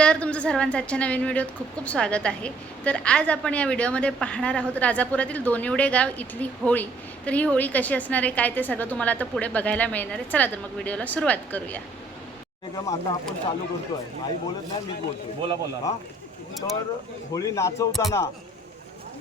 तर तुमचं सर्वांचं आजच्या नवीन व्हिडिओत खूप खूप स्वागत आहे। तर आज आपण या व्हिडिओमध्ये पाहणार आहोत राजापुरातील दोनिवडे गाव इथली होळी। तर ही होळी कशी असणार आहे काय ते सगळं तुम्हाला आता पुढे बघायला मिळणार आहे। चला तर मग व्हिडिओला सुरुवात करूया। कार्यक्रम आता आपण चालू करतोय, आई बोलत नाही मीच बोलतोय, बोला बोला हां। तर होळी नाचवताना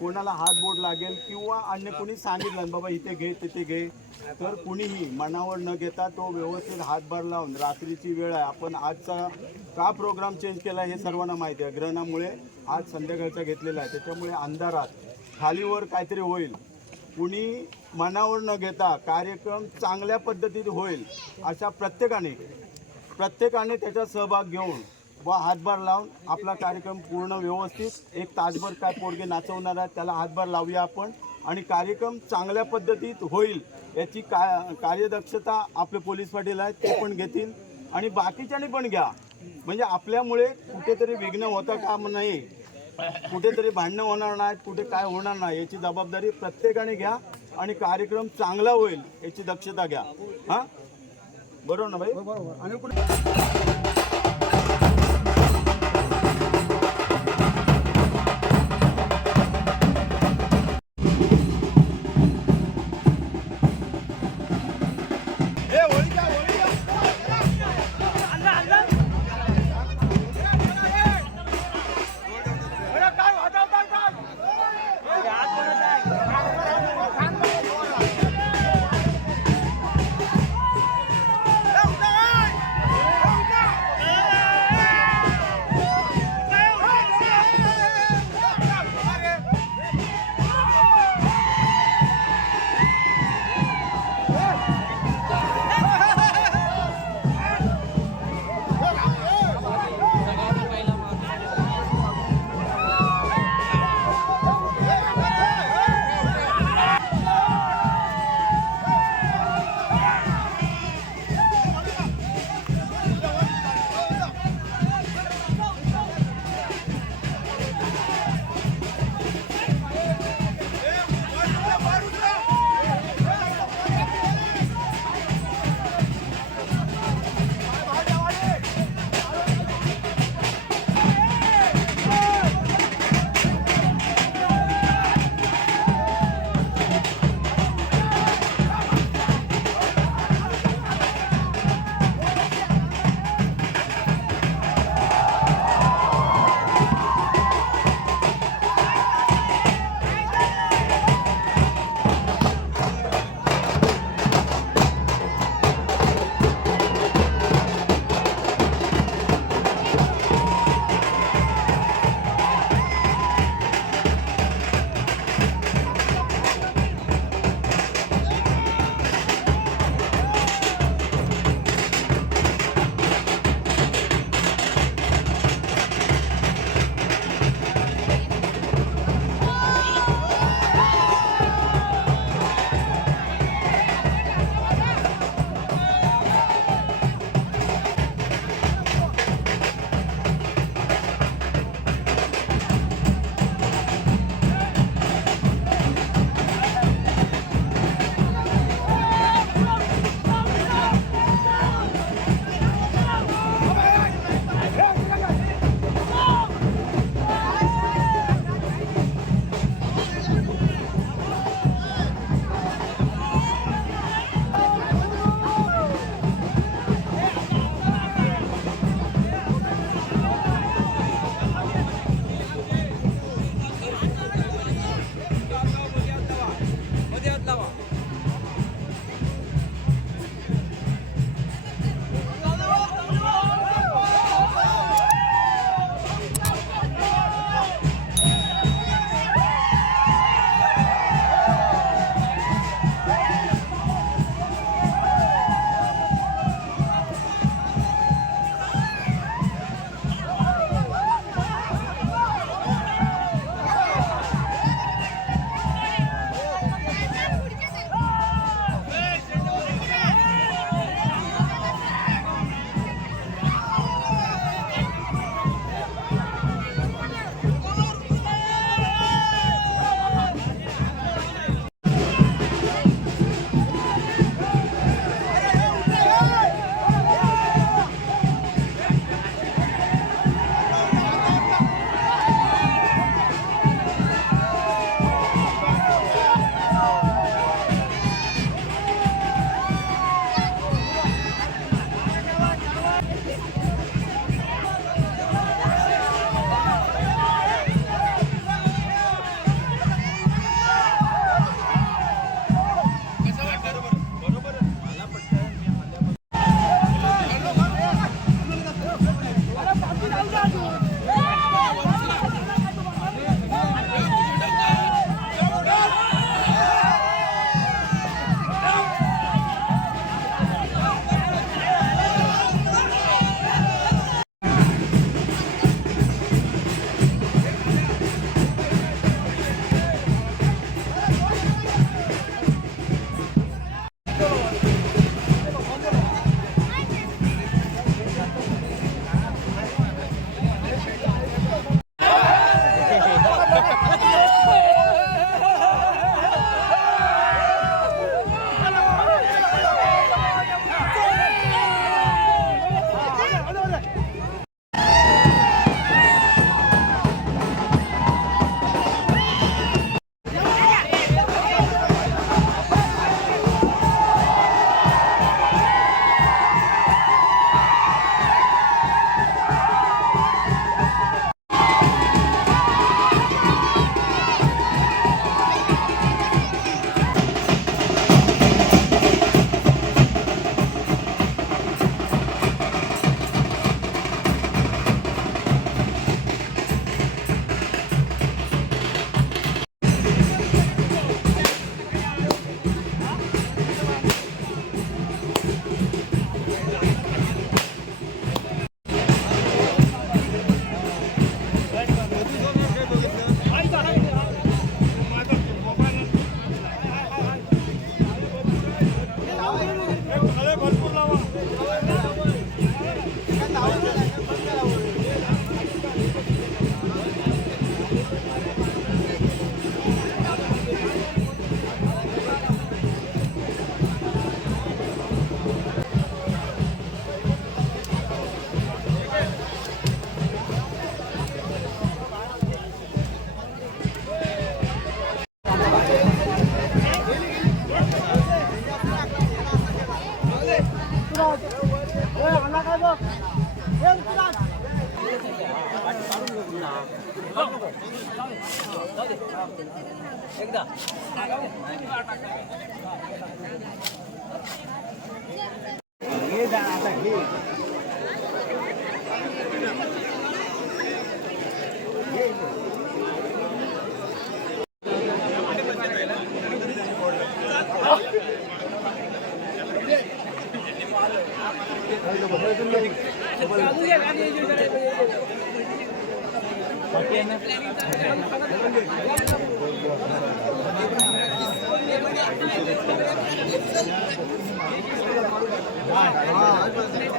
कोणाला हात बोट लागेल किंवा अन्य कोणी सांगितलं बाबा इथे घे तिथे घे, तर कुणीही मनावर न घेता तो व्यवस्थित हातभार लावून, रात्रीची वेळ आहे, आपण आजचा का प्रोग्राम चेंज केला हे सर्वांना माहिती आहे, ग्रहणामुळे आज संध्याकाळचा घेतलेला आहे, त्याच्यामुळे अंधारात खालीवर काहीतरी होईल, कुणी मनावर न घेता कार्यक्रम चांगल्या पद्धतीत होईल अशा प्रत्येकाने त्याचा सहभाग घेऊन व हातभार लावून आपला कार्यक्रम पूर्ण व्यवस्थित एक तासभर काय पोरगे नाचवणार आहे त्याला हातभार लावूया आपण, आणि कार्यक्रम चांगल्या पद्धतीत होईल याची कार्यदक्षता आपले पोलीस पाटील आहेत ते पण घेतील आणि बाकीच्यांनी पण घ्या, म्हणजे आपल्यामुळे कुठेतरी विघ्न होता काम नाही, कुठेतरी भांडणं होणार नाहीत, कुठे काय होणार नाही याची जबाबदारी प्रत्येकाने घ्या आणि कार्यक्रम चांगला होईल याची दक्षता घ्या। हां बरोबर ना भाई? बरोबर। आणि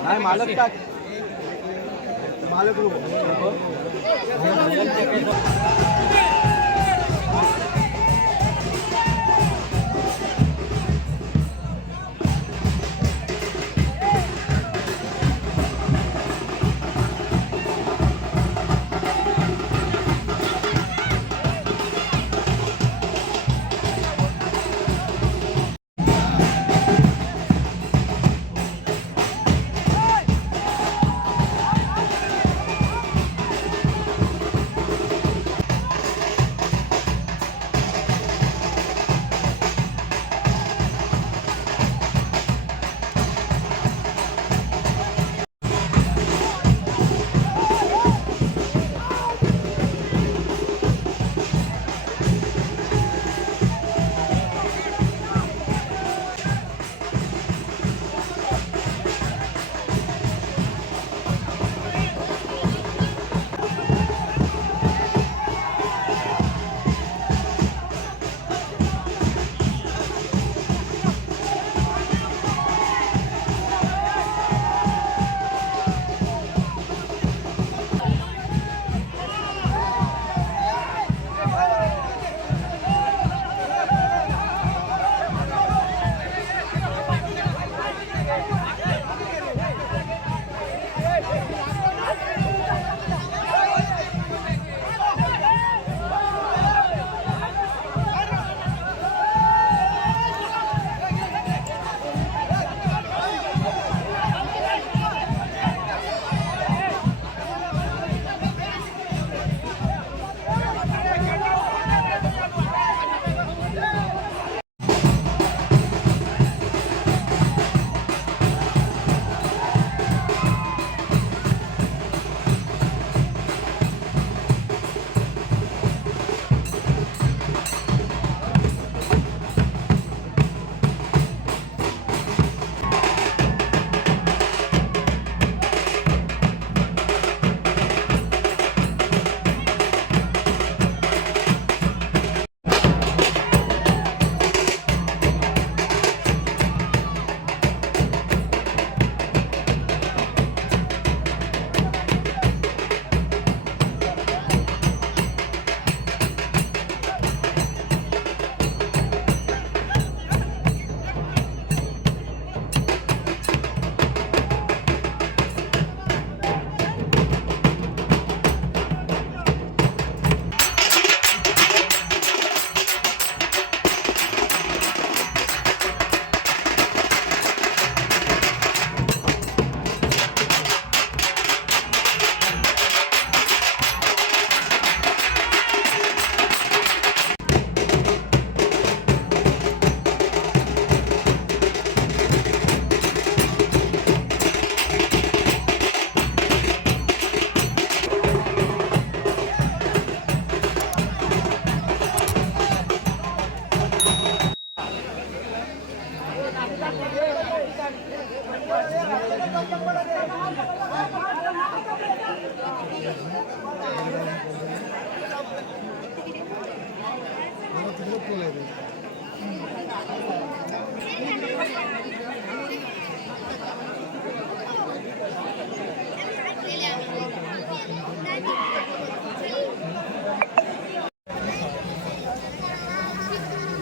नाही मालक का मालक लोक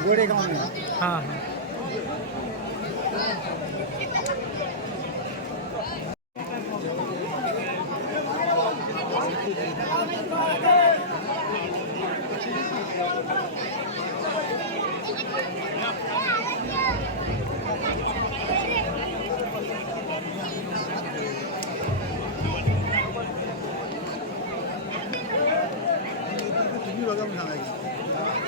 गोडेगाव में। हाँ हाँ तुम्ही बघा म्हणून सांगायचं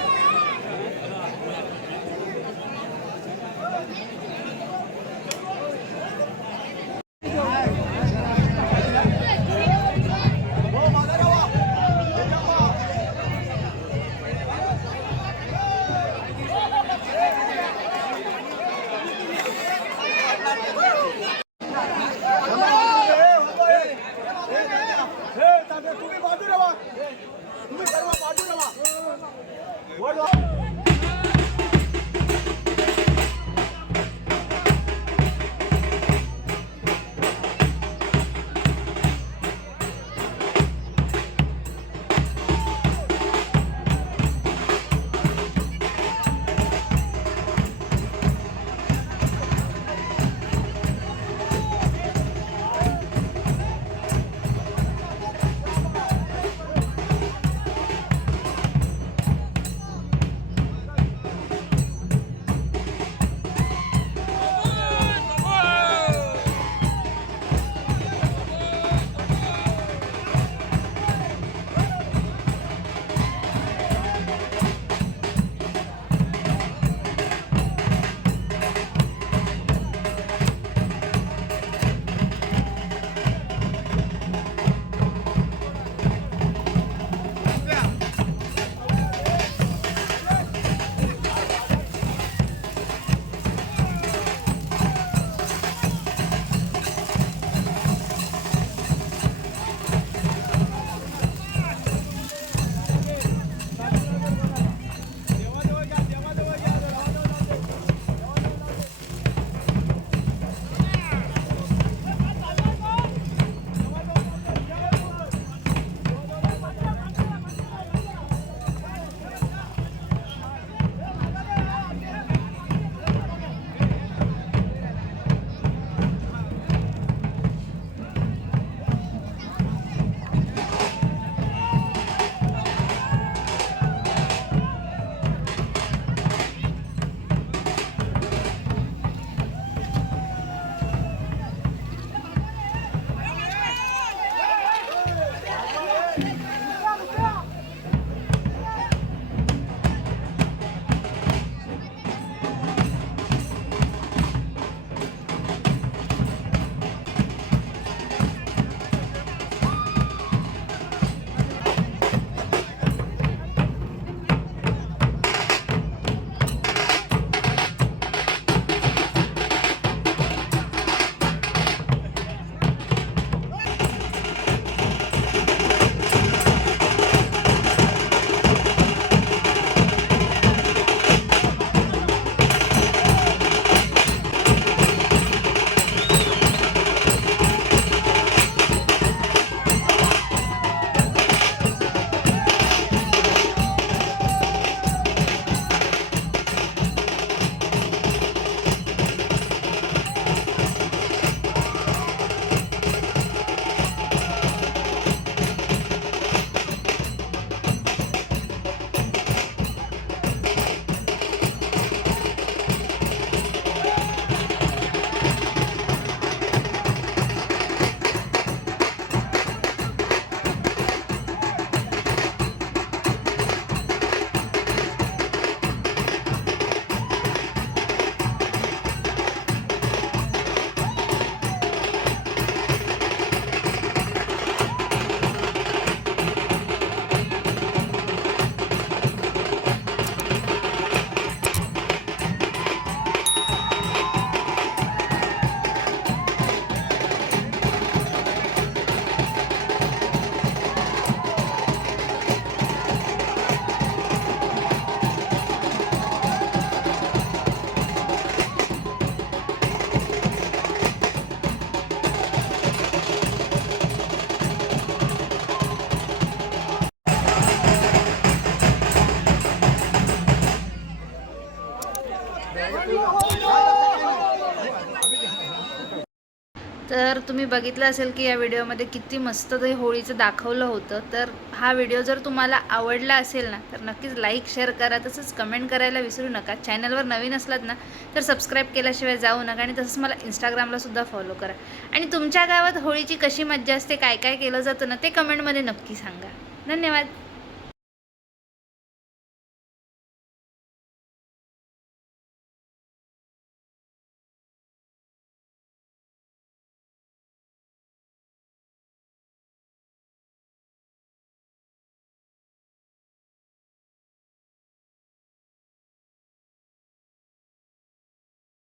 मागे तुम्ही बाजूला व्हा, तुम्ही सर्व बाजूला व्हा. वर व्हा. तर तुम्ही बघितलं असेल की या व्हिडिओमध्ये किती मस्त ते होळीचं दाखवलं होतं. तर हा व्हिडिओ जर तुम्हाला आवडला असेल ना तर नक्कीच लाईक शेअर करा, तसंच कमेंट करायला विसरू नका. चॅनलवर नवीन असलात ना तर सबस्क्राईब केल्याशिवाय जाऊ नका आणि तसंच मला इंस्टाग्रामला सुद्धा फॉलो करा. आणि तुमच्या गावात होळीची कशी मज्जा असते, काय काय केलं जातं ना ते कमेंटमध्ये नक्की सांगा. धन्यवाद.